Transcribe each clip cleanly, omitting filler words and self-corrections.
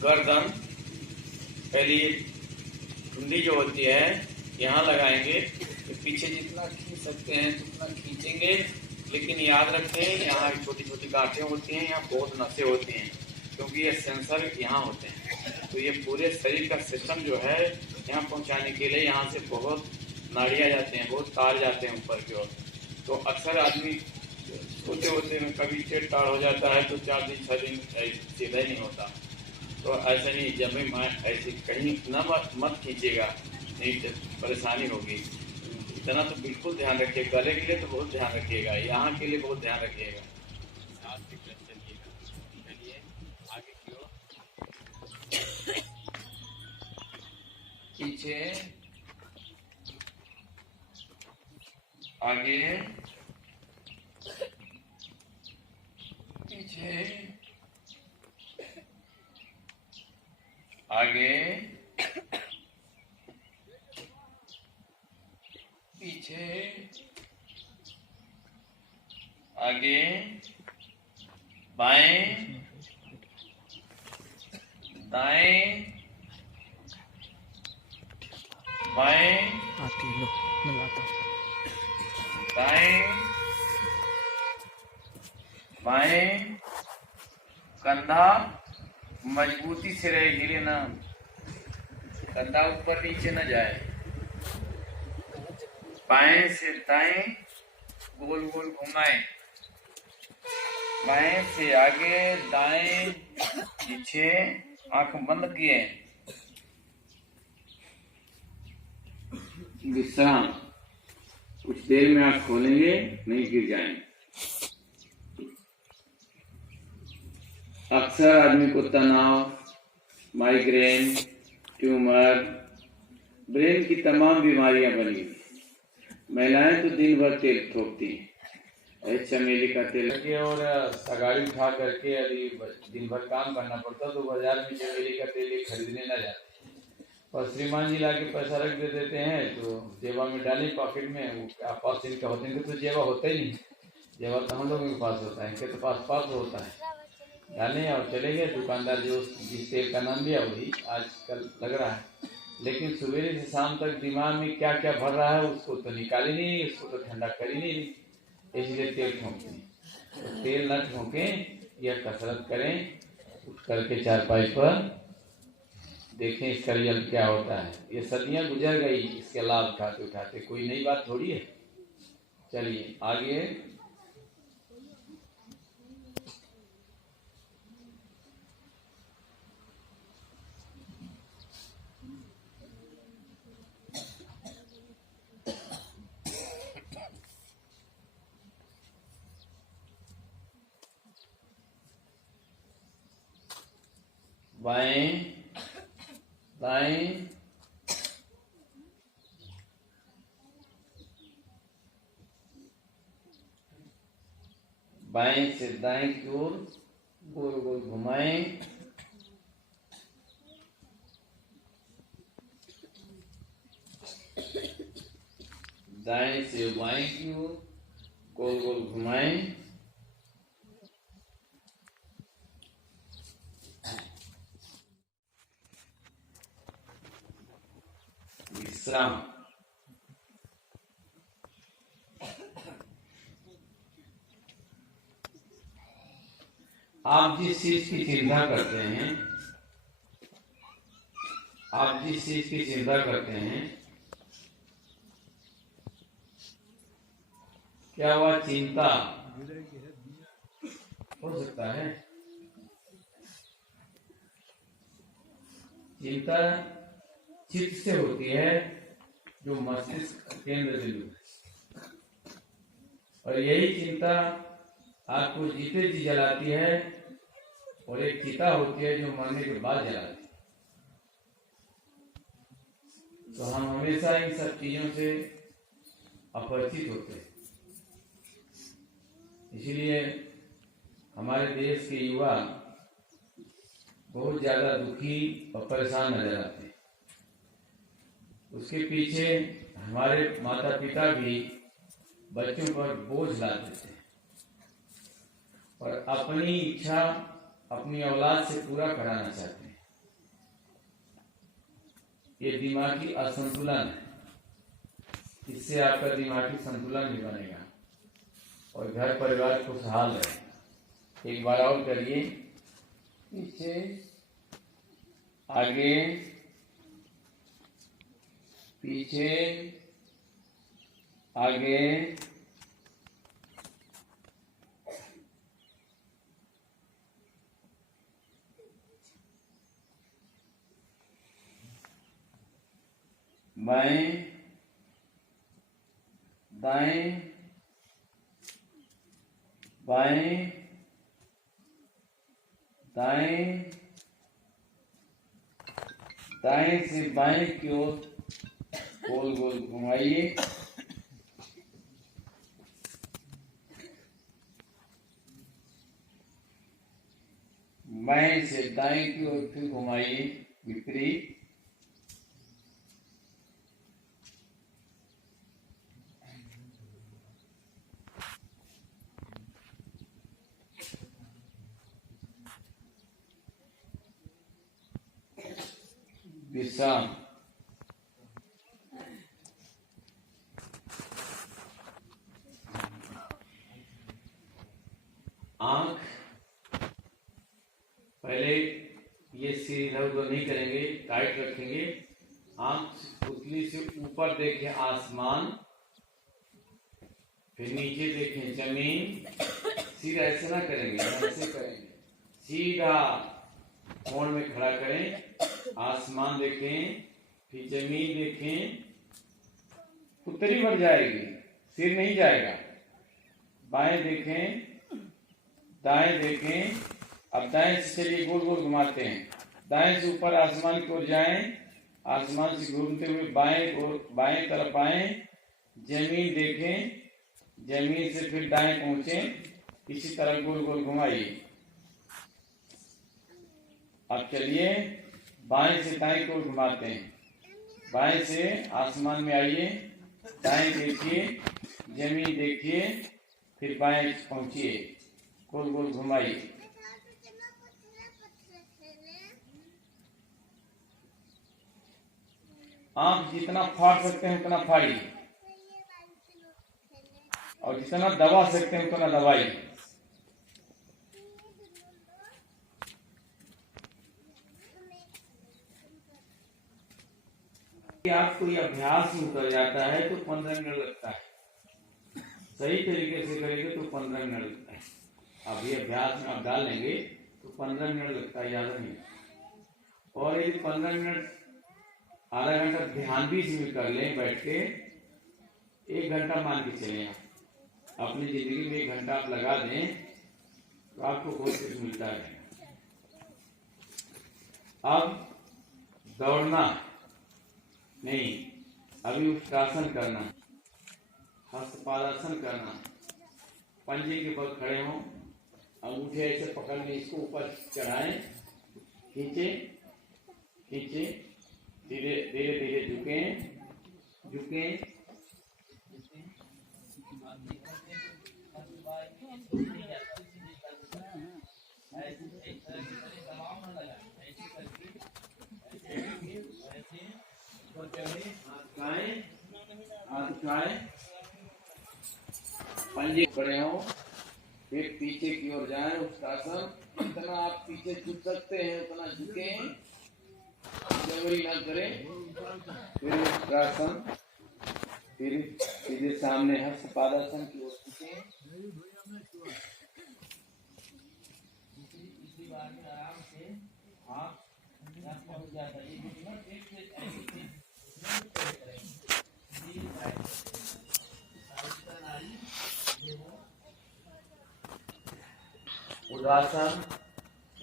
गर्दन, पहली ठुंडी जो होती है यहाँ लगाएंगे। तो पीछे जितना खींच सकते हैं उतना खींचेंगे, लेकिन याद रखें यहाँ छोटी छोटी गांठें होती हैं, यहाँ बहुत नसें होती हैं, क्योंकि ये सेंसर यहाँ होते हैं। तो ये पूरे शरीर का सिस्टम जो है यहाँ पहुँचाने के लिए यहाँ से बहुत नाड़ियाँ जाते हैं, बहुत तार जाते हैं ऊपर की ओर। तो अक्सर आदमी सोते होते में कभी पेट टाड़ हो जाता है, तो 4 दिन 6 दिन सीधा ही नहीं होता। तो ऐसा नहीं, जब भी मैं ऐसे कहीं न मत खींचेगा, नहीं तो परेशानी होगी। इतना तो बिल्कुल ध्यान रखिए। गले के लिए तो बहुत ध्यान रखिएगा, यहाँ के लिए बहुत ध्यान रखिएगा। चलिए आगे की ओर, पीछे, आगे, पीछे, आगे, पीछे, आगे, बाएं, दाएं, बाएं, दाएं, बाएं, कंधा मजबूती से रहे, हिले ना, कंधा ऊपर नीचे न जाए। बाएं से दाएं गोल गोल घुमाएं, बाएं से आगे, दाएं पीछे, आंख बंद किए, विश्राम। कुछ देर में आंख खोलेंगे, नहीं गिर जाएंगे। अक्सर आदमी को तनाव, माइग्रेन, ट्यूमर, ब्रेन की तमाम बीमारियां बनी हुई। महिलाएं तो दिन भर तेल ठोकती हैं, चमेली का तेल और सगाड़ी उठा करके यदि दिन भर काम करना पड़ता तो बाजार में चमेली का तेल खरीदने न जाते। और श्रीमान जी लाके पैसा रख दे देते हैं, तो जेबा में डाली पॉकेट में, पास इनका होते हैं, तो जेबा होता ही नहीं। जेबा तो हम लोगों के पास होता है, इनके तो पास होता है। डाले और चले गए। दुकानदार जो जिस तेल का नाम दिया वही आजकल लग रहा है, लेकिन सवेरे से शाम तक दिमाग में क्या क्या भर रहा है उसको तो निकाली नहीं, उसको तो ठंडा कर ही नहीं, इसलिए तेल ठोंकते हैं। तो तेल न ठोंकें, यह कसरत करें, उठ करके चारपाई पर देखें इसका रिजल्ट क्या होता है। ये सदियां गुजर गई इसके लाभ उठाते उठाते, कोई नई बात थोड़ी है। चलिए आगे, बाएं, दाएं, बाएं से दाएं की ओर गोल गोल घुमाएं, दाएं से बाएं की ओर गोल गोल घुमाएं, विश्राम। आप जिस चीज की चिंता करते हैं, आप जिस चीज की चिंता करते हैं, क्या वह चिंता हो सकता है? चिंता चित्त से होती है, जो मस्तिष्क केंद्र बिंदु, और यही चिंता आपको जीते जी जलाती है, और एक चिता होती है जो मरने के बाद जलाती है। तो हम हमेशा इन सब चीजों से अपरिचित होते हैं। इसलिए हमारे देश के युवा बहुत ज्यादा दुखी और परेशान नजर आते हैं। उसके पीछे हमारे माता पिता भी बच्चों पर बोझ ला देते हैं और अपनी इच्छा अपनी औलाद से पूरा कराना चाहते हैं। ये दिमागी असंतुलन है, इससे आपका दिमागी संतुलन भी बनेगा और घर परिवार खुशहाल रहे। एक बार और करिए, पीछे आगे पीछे आगे बाएं दाएं बाएं दाएं, दाएं से बाएं की ओर गोल गोल घुमाइए। बाएं से दाएं की ओर फिर घुमाइए विपरीत। विश्राम। आंख पहले ये सिर इधर उधर नहीं करेंगे, टाइट रखेंगे। आंख उंगली से ऊपर देखें आसमान, फिर नीचे देखें जमीन। सिर ऐसे ना करेंगे, ऐसे करेंगे, सीधा कोण में खड़ा करें। आसमान देखें, फिर जमीन देखें। उत्तरी बढ़ जाएगी, सिर नहीं जाएगा। बाएं देखें, दाएं देखें। अब दाएं से चलिए गोल गोल घुमाते हैं। दाएं से ऊपर आसमान की ओर जाएं, आसमान से घूमते हुए बाएं और बाएं तरफ आएं। जमीन देखें, जमीन से फिर दाएं पहुंचे। इसी तरह गोल गोल घुमाइए। अब चलिए बाएं से दाएं को घुमाते हैं। बाएं से आसमान में आइए, दाएं देखिए, जमीन देखिए, फिर बाएं पहुंचिए, गोल गोल घुमाइए। आंख जितना फाड़ सकते हैं उतना फाड़िए और जितना दबा सकते हैं उतना दबाइए। आपको ये अभ्यास में उतर जाता है तो 15 मिनट लगता है। सही तरीके से करेंगे तो 15 मिनट लगता है। अब ये अभ्यास में आप डाल लेंगे तो 15 मिनट लगता है, ज्यादा नहीं। और यदि 15 मिनट आधा घंटा ध्यान भी इसमें कर लें बैठ के, 1 घंटा मान के चले। आप अपनी जिंदगी में 1 घंटा आप लगा दें तो आपको बहुत कुछ मिलता है। अब दौड़ना नहीं, अभी उत्तासन करना, हस्तपादासन करना। पंजे के बल खड़े हों, अंगूठे ऐसे पकड़ के इसको ऊपर चढ़ाएं, खींचे खींचे, धीरे धीरे धीरे झुकें झुकें। हाथ उठाएं, पंजे खड़े हों, फिर पीछे की ओर जाएं। उत्तासन, जितना आप पीछे झुक सकते हैं उतना झुकें, जबरी ना करें। फिर उत्तासन, फिर सीधे सामने हस्तपादासन की ओर झुकें। इसी बार में आराम से हाथ पहुंच जाता है। उदासन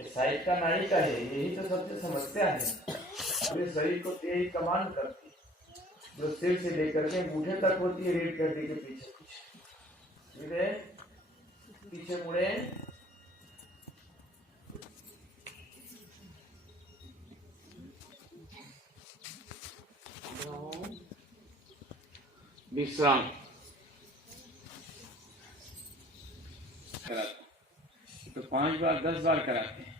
साइड का नाई का है, यही तो सबसे समस्या है। पूरे शरीर को यही कमांड करती है, जो सिर से लेकर के अंगूठे तक होती है। रीढ़ की हड्डी के पीछे कुछ धीरे पीछे मुड़े, विश्राम कराते तो 5 बार 10 बार कराते हैं,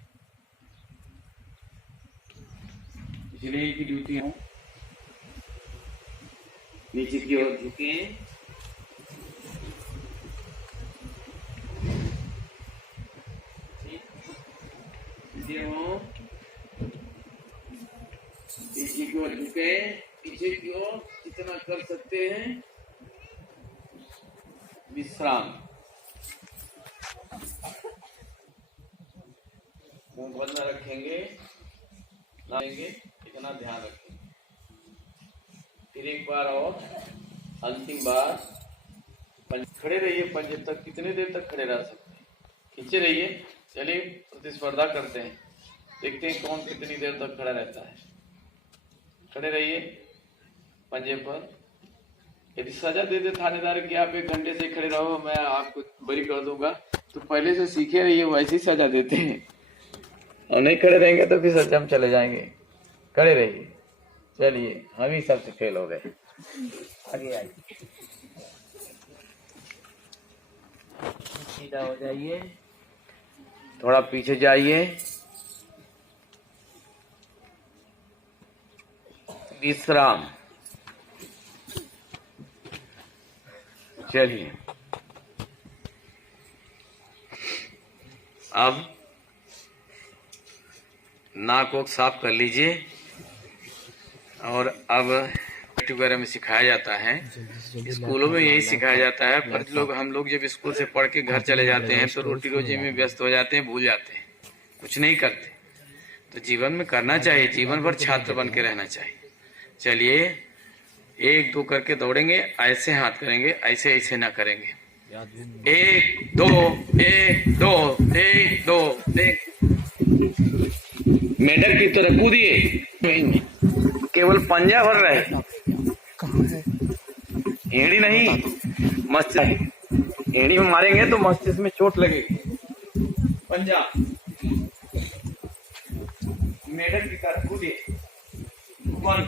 इसलिए इनकी ड्यूटी हो। नीचे की ओर झुके, सीधे हो, पीछे की ओर झुके, पीछे की ओर जितना कर सकते हैं विश्राम। मुंह बंद रखेंगे, लाएंगे, इतना ध्यान रखेंगे। फिर एक बार और अंतिम बार खड़े रहिए। पंजे तक कितने देर तक खड़े रह सकते हैं? खींचे रहिए। चलिए प्रतिस्पर्धा करते हैं, देखते हैं कौन कितनी देर तक खड़ा रहता है। खड़े रहिए पंजे पर। यदि सजा दे दे थानेदार कि आप 1 घंटे से खड़े रहो, मैं आपको बरी कर दूंगा, तो पहले से सीखे रहिए, वैसी सजा देते हैं। और नहीं खड़े रहेंगे तो फिर सजा हम चले जाएंगे। खड़े रहिए। चलिए, हम ही सबसे फेल हो गए। आगे आइए, सीधा हो जाइए, थोड़ा पीछे जाइए, विश्राम। चलिए, अब नाक को साफ कर लीजिए। और अब वगैरह में सिखाया जाता है, स्कूलों में यही सिखाया जाता है, पर हम लोग जब स्कूल से पढ़ के घर चले जाते हैं तो रोटी रोजी में व्यस्त हो जाते हैं, भूल जाते हैं, कुछ नहीं करते। तो जीवन में करना चाहिए, जीवन भर छात्र बन के रहना चाहिए। चलिए, 1 2 करके दौड़ेंगे, ऐसे हाथ करेंगे, ऐसे ऐसे ना करेंगे। 1 2 1 2 1 2 1। मेंढक की तरह कूदिए, केवल पंजा भर रहे, एड़ी नहीं, मस्तिष्क। एड़ी में मारेंगे तो मस्तिष्क में चोट लगेगी। पंजा, मेंढक की तरह कूदिए। 1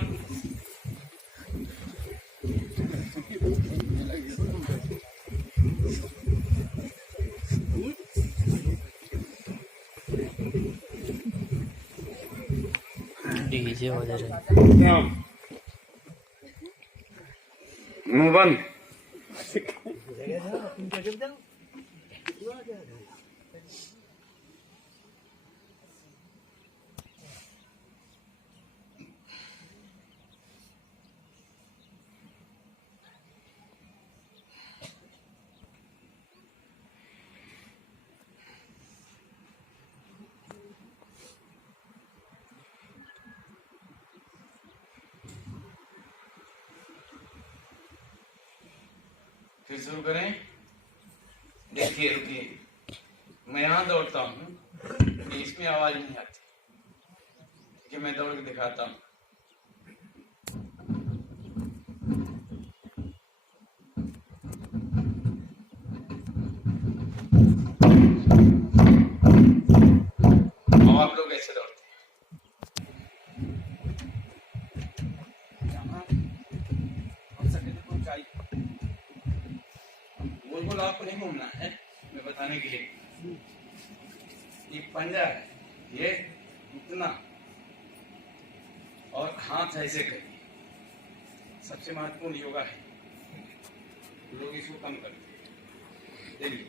डीजे बज रहे, मुंह बंद। फिर शुरू करें। देखिए, रुकिए, मैं यहाँ दौड़ता हूँ, इसमें आवाज नहीं आती, कि मैं दौड़ के दिखाता हूँ। आप लोग ऐसे दौड़ते हैं। गोल गोल आपको नहीं घूमना है, मैं बताने के लिए। ये पंजा है, ये इतना, और हाथ ऐसे करिए। सबसे महत्वपूर्ण योगा है, लोग इसको कम करते हैं। देखिए,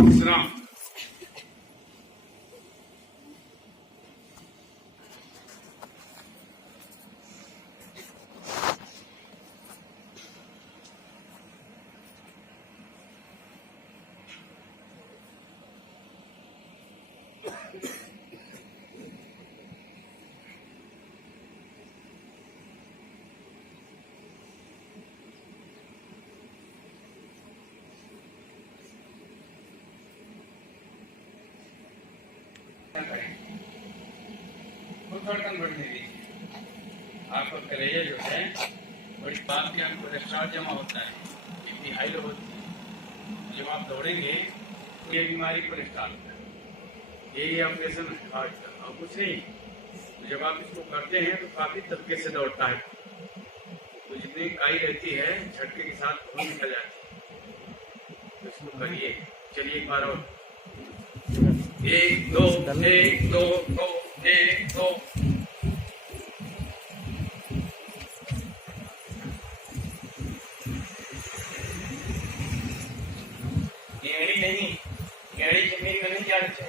विश्राम। धड़कन बढ़ने दीजिए। आपका कलेजा जो है बड़ी बात के अंदर कोलेस्ट्रॉल जमा होता है, बीपी हाई लो होती है। जब आप दौड़ेंगे ये बीमारी पर स्टार्ट होता है, यही ऑपरेशन हार्ट का और कुछ नहीं। तो जब आप इसको करते हैं तो काफी तरीके से दौड़ता है, तो जितनी काई रहती है झटके के साथ खून निकल जाती है। तो इसको करिए, चलिए एक बार और, 1 2 1 2 2 1 2। गेड़ी नहीं, गेड़ी जमीन में नहीं जानी चाहिए।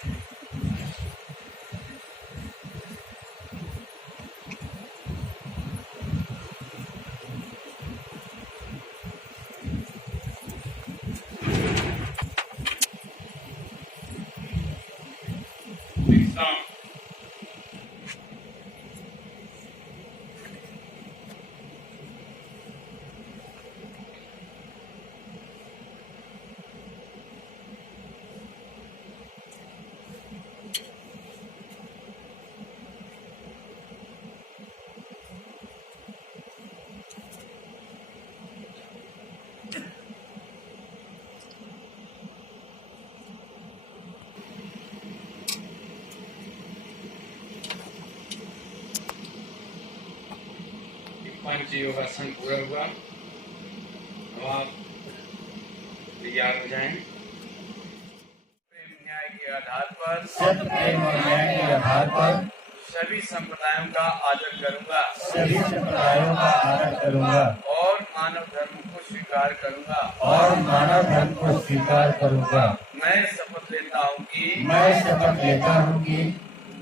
पंच योगासन पूरा हुआ। अब आप तैयार हो जाएं। प्रेम न्याय के आधार पर, सत्य प्रेम और न्याय के आधार पर सभी संप्रदायों का आदर करूंगा, सभी संप्रदायों का आदर करूंगा और मानव धर्म को स्वीकार करूंगा, और मानव धर्म को स्वीकार करूंगा। मैं शपथ लेता हूँ कि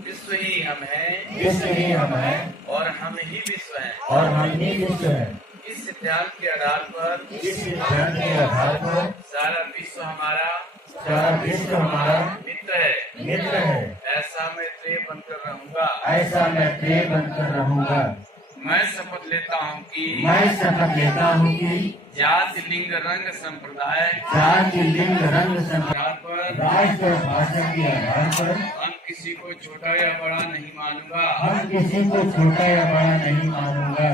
विश्व ही हम हैं, विश्व ही हम हैं, और हम ही विश्व हैं। और हम ही विश्व हैं। इस सिद्धांत के आधार पर, इस सिद्धांत के आधार पर सारा विश्व हमारा मित्र है। ऐसा मैं प्रिय बनकर रहूंगा। मैं शपथ लेता हूँ कि जाति लिंग रंग संप्रदाय आधार पर राष्ट्र और भाषा के आधार पर हम किसी को छोटा या बड़ा नहीं मानूंगा।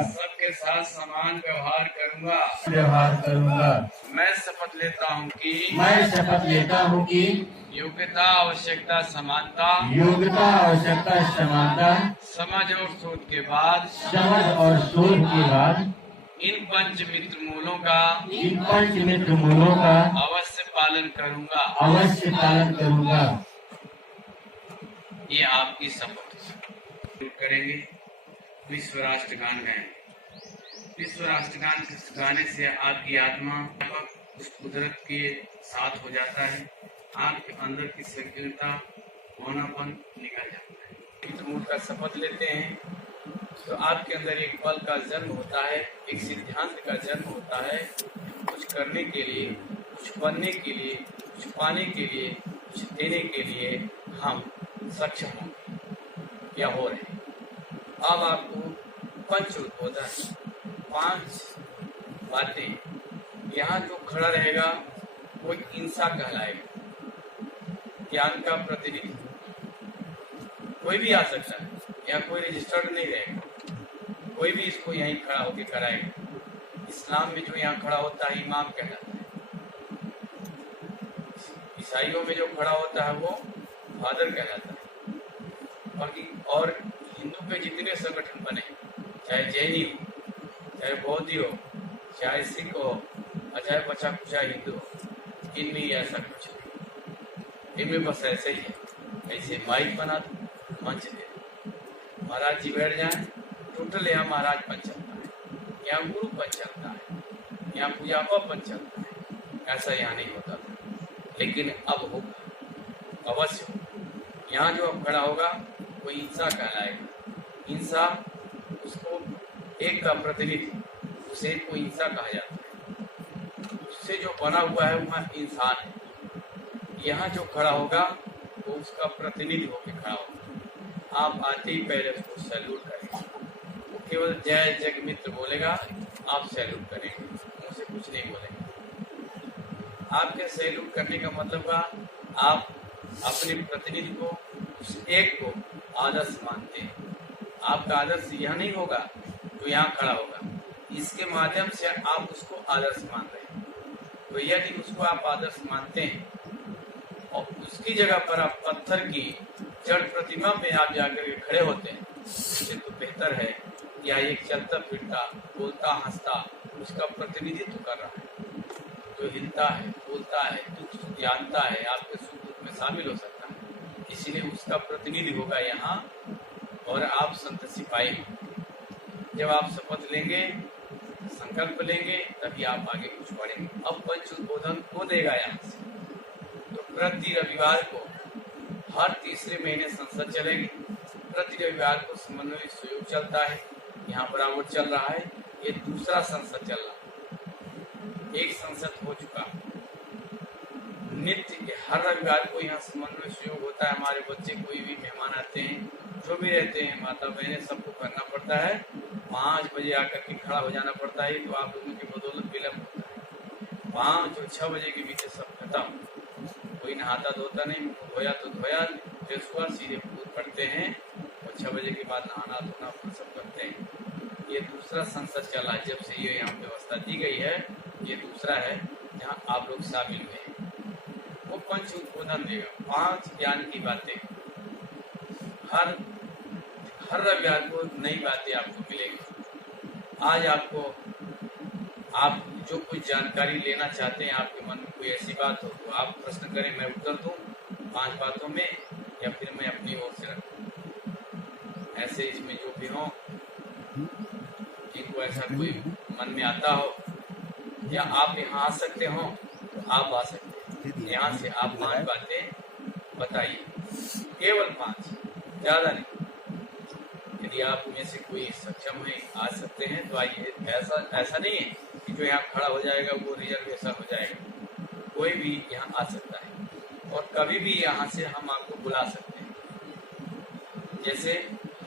सबके साथ समान व्यवहार करूंगा। मैं शपथ लेता हूँ कि योग्यता आवश्यकता समानता समझ और शोध के बाद इन पंच मित्र मूलों का अवश्य पालन करूंगा। ये आपकी शपथ करेंगे। विश्व राष्ट्र गान गाएं। विश्व राष्ट्र गान गाने से आपकी आत्मा उस कुदरत के साथ हो जाता है, आपके अंदर की संकीर्णता होनापन निकल जाता है। मित्र मूल का शपथ लेते हैं तो आपके अंदर एक बल का जन्म होता है, एक सिद्धांत का जन्म होता है। कुछ करने के लिए, कुछ बनने के लिए, कुछ पाने के लिए, कुछ देने के लिए हम सक्षम होंगे या हो रहे हैं। अब आपको पंच उद्बोधन, 5 बातें, यहाँ जो खड़ा रहेगा वो इंसा कहलाएगा, ज्ञान का प्रतिनिधि। कोई भी आ सकता है, यहाँ कोई रजिस्टर्ड नहीं रहेगा, कोई भी इसको यहीं खड़ा होकर कराएगा। इस्लाम में जो यहाँ खड़ा होता है इमाम कहलाता है, ईसाइयों में जो खड़ा होता है वो फादर कहलाता है। और हिंदू के जितने संगठन बने, चाहे जैनी हो, चाहे बौद्धि हो, चाहे सिख हो, चाहे बचा कुचा हिंदू हो, इनमें ऐसा कुछ नहीं। इनमें बस ऐसे ही है, ऐसे माइक बना दो, मंच दे, महाराज जी बैठ जाए, टोटल यहाँ महाराज पंच चलता है, यहाँ गुरु पंच चलता है, यहाँ पूजा पंच चलता है। ऐसा यहाँ नहीं होता था, लेकिन अब होगा, अवश्य होगा। यहाँ जो अब खड़ा होगा वो हिंसा कहलाएगा। हिंसा उसको एक का प्रतिनिधि, उसे को हिंसा कहा जाता है। उससे जो बना हुआ है वह इंसान है। यहाँ जो खड़ा होगा वो उसका प्रतिनिधि होकर खड़ा होगा। आप आते ही पहले उसको सैल्यूट करेंगे, वो केवल जय जगमित्र बोलेगा, आप सैल्यूट करेंगे, मुझसे कुछ नहीं बोलेंगे। आपके सैल्यूट करने का मतलब का आप अपने प्रतिनिधि को, उस एक को आदर्श मानते हैं। आपका आदर्श यह नहीं होगा जो यहाँ खड़ा होगा, इसके माध्यम से आप उसको आदर्श मान रहे हैं। तो यदि उसको आप आदर्श मानते हैं और उसकी जगह पर आप पत्थर की जड़ प्रतिमा में आप जाकर के खड़े होते हैं, इससे तो बेहतर है या एक चलता फिरता बोलता हंसता उसका प्रतिनिधित्व कर रहा है, जो हिलता है बोलता है दुख सुख जानता है, आपके सुख दुख में शामिल हो सकता है, इसलिए उसका प्रतिनिधि होगा यहाँ और आप संत सिपाही होंगे। जब आप शपथ लेंगे संकल्प लेंगे तभी आप आगे कुछ बढ़ेंगे। अब पंच उद्बोधन को देगा यहाँ से, तो प्रति रविवार को हर तीसरे महीने संसद चलेगी, प्रति रविवार को समन्वय सहयोग चलता है, यहाँ बराबर चल रहा है, ये दूसरा संसद चल रहा है, एक संसद हो चुका। नित्य हर रविवार को यहाँ समन्वय सहयोग होता है, हमारे बच्चे कोई भी मेहमान आते हैं जो भी रहते हैं माता बहनें सबको करना पड़ता है, 5 बजे आकर के खड़ा हो जाना पड़ता है, तो आप लोगों की बदौलत विलम्ब होता है। 5 और 6 बजे के बीच सब खत्म, कोई नहाता धोता नहीं, धोया तो धोया, फ्रेश हुआ सीधे पढ़ते हैं और 6 बजे के बाद नहाना धोना सब करते हैं। ये दूसरा संसद चला है, जब से ये यहाँ व्यवस्था दी गई है, ये दूसरा है जहाँ आप लोग शामिल हुए हैं। वो पंच उद्बोधन देगा, 5 ज्ञान की बातें, हर रविवार को नई बातें आपको मिलेगी। आज आपको आप जो कुछ जानकारी लेना चाहते हैं, आपके मन में कोई ऐसी बात हो तो आप प्रश्न करें, मैं उत्तर दूं 5 बातों में, या फिर मैं अपनी ओर से रखूं। ऐसे इसमें जो भी हो, जिनको ऐसा कोई मन में आता हो या आप यहाँ आ सकते हो तो आप आ सकते हैं। यहाँ से आप 5 बातें बताइए, केवल 5, ज्यादा नहीं। यदि आप में से कोई सक्षम है आ सकते हैं तो आइए। ऐसा नहीं है कि जो यहाँ खड़ा हो जाएगा वो रिजर्वेशन हो जाएगा, कोई भी यहाँ आ सकता है और कभी भी यहाँ से हम आपको बुला सकते हैं। जैसे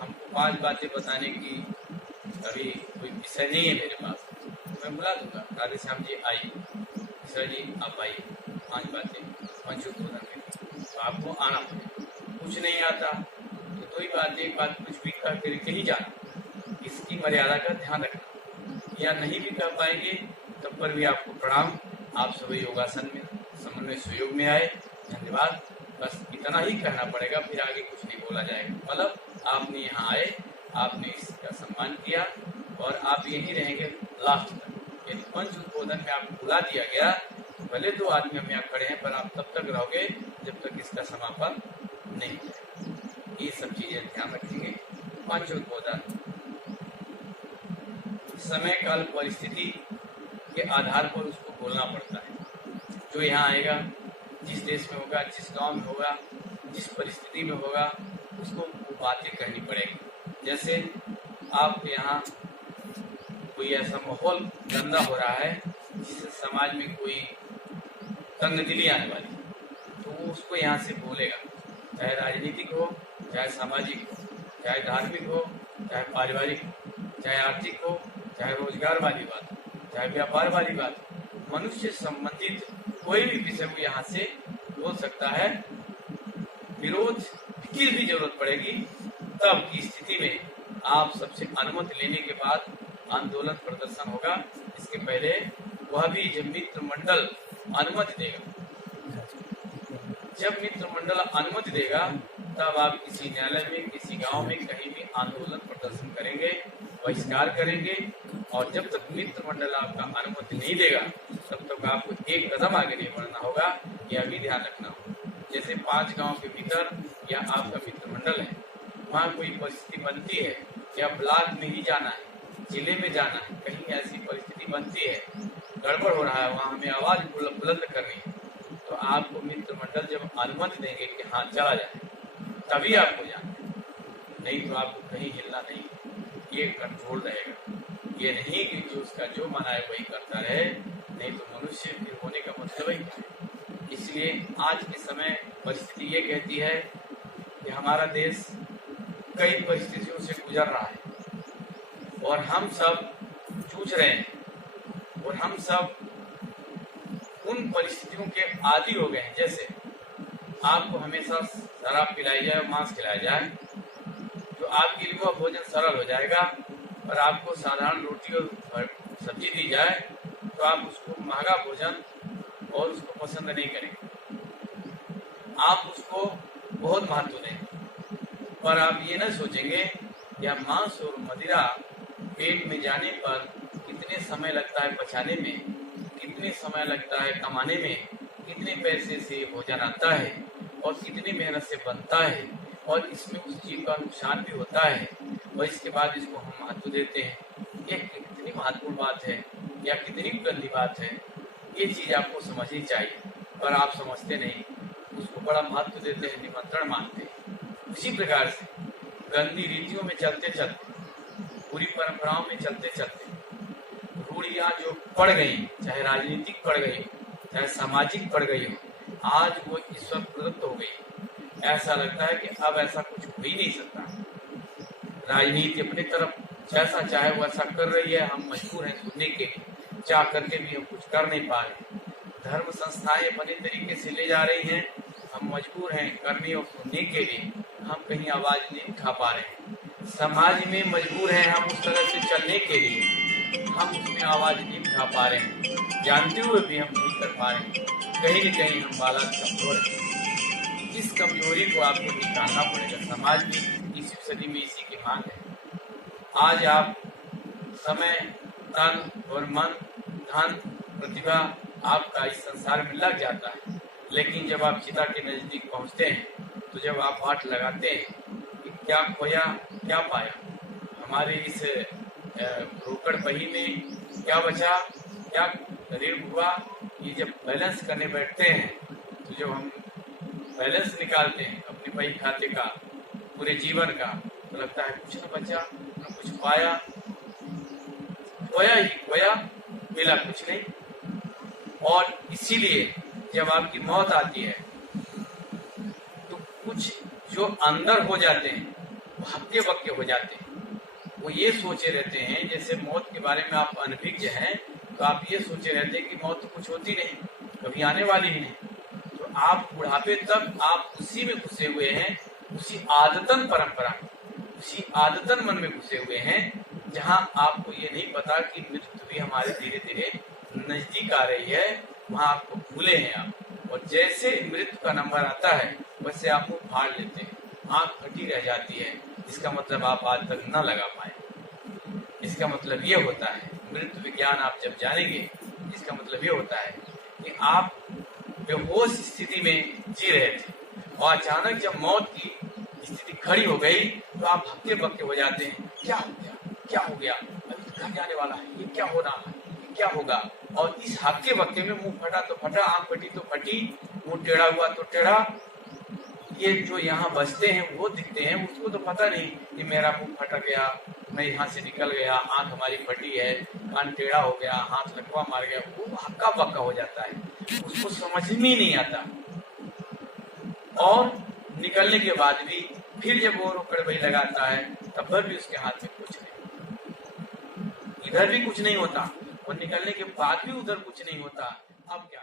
हमको 5 बातें बताने की अभी कोई विषय नहीं है मेरे पास, मैं बुला दूंगा, राधे श्याम जी आइए, सर जी आप आइए, 5 बातें पंच उद्बोधन में, तो आपको आना पड़ेगा। कुछ नहीं आता तो ही बात, एक बात कुछ भी कह करके ही जाना, इसकी मर्यादा का ध्यान रखना। या नहीं भी कर पाएंगे तब पर भी आपको प्रणाम, आप सभी योगासन में समन्वय सहयोग में आए, धन्यवाद, बस इतना ही कहना पड़ेगा, फिर आगे कुछ नहीं बोला जाएगा। मतलब आपने यहाँ आए, आपने इसका सम्मान किया और आप यहीं रहेंगे लास्ट तक। यदि पंच उद्बोधन में आपको बुला दिया गया, भले 2 आदमी हम यहाँ खड़े हैं पर आप तब तक रहोगे जब तक इसका समापन नहीं हो। ये सब चीजें ध्यान रखेंगे। पंच उद्बोधन समय काल परिस्थिति के आधार पर उसको बोलना पड़ता है। जो यहाँ आएगा, जिस देश में होगा, जिस गांव में होगा, जिस परिस्थिति में होगा, उसको वो बातें कहनी पड़ेगी। जैसे आप यहाँ कोई ऐसा माहौल गंदा हो रहा है जिससे समाज में कोई तंगदिली आने वाली, तो वो उसको यहाँ से बोलेगा, चाहे राजनीतिक हो, चाहे सामाजिक हो, चाहे धार्मिक हो, चाहे पारिवारिक हो, चाहे आर्थिक हो, चाहे रोजगार वाली बात हो, चाहे व्यापार वाली बात हो, मनुष्य संबंधित कोई भी विषय को यहाँ से बोल सकता है। विरोध की भी जरूरत पड़ेगी तब की स्थिति में आप सबसे अनुमति लेने के बाद आंदोलन प्रदर्शन होगा। इसके पहले वह भी जब मित्र मंडल अनुमति देगा, जब मित्र मंडल अनुमति देगा तब आप किसी न्यायालय में, किसी गांव में, कहीं भी आंदोलन प्रदर्शन करेंगे, बहिष्कार करेंगे। और जब तक मित्र मंडल आपका अनुमति नहीं देगा तब तक आपको एक कदम आगे नहीं बढ़ना होगा, यह भी ध्यान रखना होगा। जैसे 5 गांव के भीतर या आपका मित्र मंडल है, वहाँ कोई परिस्थिति बनती है या ब्लॉक में ही जाना है, जिले में जाना है, कहीं ऐसी परिस्थिति बनती है, गड़बड़ हो रहा है, वहाँ हमें आवाज बुलंद करनी है, तो आपको मित्र मंडल जब अनुमति देंगे कि हाँ चला जाए, तभी आपको जाना है, नहीं तो आपको कहीं हिलना नहीं। ये कंट्रोल रहेगा, ये नहीं कि जो उसका जो मन आए वही करता रहे, नहीं तो मनुष्य फिर होने का मतलब ही है। इसलिए आज के समय परिस्थिति ये कहती है कि हमारा देश कई परिस्थितियों से गुजर रहा है और हम सब जूझ रहे हैं और हम सब उन परिस्थितियों के आदी हो गए हैं। जैसे आपको हमेशा शराब पिलाई जाए और मांस खिलाया जाए, तो आपके लिए वह भोजन सरल हो जाएगा, और आपको साधारण रोटी और सब्जी दी जाए तो आप उसको महंगा भोजन और उसको पसंद नहीं करेंगे। आप उसको बहुत महत्व दें, पर आप ये ना सोचेंगे या मांस और मदिरा पेट में जाने पर कितने समय लगता है पचाने में, कितने समय लगता है कमाने में, कितने पैसे से भोजन आता है और कितनी मेहनत से बनता है, और इसमें उस जीव का नुकसान भी होता है, और इसके बाद इसको हम महत्व देते हैं। ये कितनी महत्वपूर्ण बात है या कितनी गंदी बात है, ये चीज आपको समझनी चाहिए, पर आप समझते नहीं, उसको बड़ा महत्व देते हैं, निमंत्रण मानते हैं। उसी प्रकार से गंदी रीतियों में चलते चलते, बुरी परंपराओं में चलते चलते रूढ़ियां जो पड़ गई, चाहे राजनीतिक पड़ गई, चाहे सामाजिक पड़ गई हो, आज वो ईश्वर प्रदत्त हो गई। ऐसा लगता है कि अब ऐसा कुछ हो ही नहीं सकता। राजनीति अपनी तरफ जैसा चाहे वैसा कर रही है, हम मजबूर हैं सुनने के लिए, चाह करके भी हम कुछ कर नहीं पा रहे। धर्म संस्थाएं बने तरीके से ले जा रही हैं, हम मजबूर हैं करने और सुनने के लिए, हम कहीं आवाज नहीं उठा पा रहे। समाज में मजबूर हैं हम उस तरह से चलने के लिए, हम उसमें आवाज नहीं उठा पा रहे हैं, जानते हुए भी हम नहीं कर पा रहे हैं। कहीं न कहीं हम बालक कमजोर हैं। इस कमजोरी को आपको निकालना पड़ेगा। समाज में इसी सदी में इसी की मांग है। आज आप समय, तन और मन, धन, प्रतिभा आपका इस संसार में लग जाता है, लेकिन जब आप चिता के नजदीक पहुंचते हैं, तो जब आप हाथ लगाते हैं कि क्या खोया क्या पाया, हमारे इस रोकड़ पहिए में क्या बचा, क्या ऋण हुआ, ये जब बैलेंस करने बैठते हैं, तो जब हम बैलेंस निकालते हैं अपने बही खाते का, पूरे जीवन का, तो लगता है कुछ न बचा न कुछ पाया, खोया ही खोया, मिला कुछ नहीं। और इसीलिए जब आपकी मौत आती है तो कुछ जो अंदर हो जाते हैं वो हक्के बक्के हो जाते हैं। वो ये सोचे रहते हैं, जैसे मौत के बारे में आप अनभिज्ञ हैं, तो आप ये सोचे रहते हैं कि मौत तो कुछ होती नहीं, कभी आने वाली ही नहीं। तो आप बुढ़ापे तक आप उसी में घुसे हुए हैं, उसी आदतन परंपरा में, उसी आदतन मन में घुसे हुए हैं, जहां आपको ये नहीं पता कि मृत्यु भी हमारे धीरे धीरे नजदीक आ रही है। वहां आपको भूले हैं आप, और जैसे मृत्यु का नंबर आता है वैसे आप मुंह फाड़ लेते हैं, आंख फटी रह जाती है। इसका मतलब आप आज तक न लगा पाए। इसका मतलब ये होता है, मृत्यु विज्ञान आप जब जानेंगे, इसका मतलब ये होता है कि आप बेहोश स्थिति में जी रहे थे, और अचानक जब मौत की स्थिति खड़ी हो गई तो आप हक्के बक्के हो जाते हैं। क्या हो गया, क्या हो गया, अभी तो घर जाने वाला है, ये क्या हो रहा है, ये क्या होगा। और इस हक्के बक्के में मुंह फटा तो फटा, आंख फटी तो फटी, मुंह टेढ़ा हुआ तो टेढ़ा। ये जो यहाँ बचते हैं वो दिखते हैं, उसको तो पता नहीं कि मेरा मुंह फटा गया, मैं यहाँ से निकल गया, आंख हमारी फटी है, कान टेढ़ा हो गया, हाथ लकवा मार गया। वो हक्का बक्का हो जाता है, उसको समझ में ही नहीं आता। और निकलने के बाद भी फिर जब वो रोकड़ बही लगाता है, तब पर भी उसके हाथ में कुछ नहीं, इधर भी कुछ नहीं होता, और निकलने के बाद भी उधर कुछ नहीं होता। अब क्या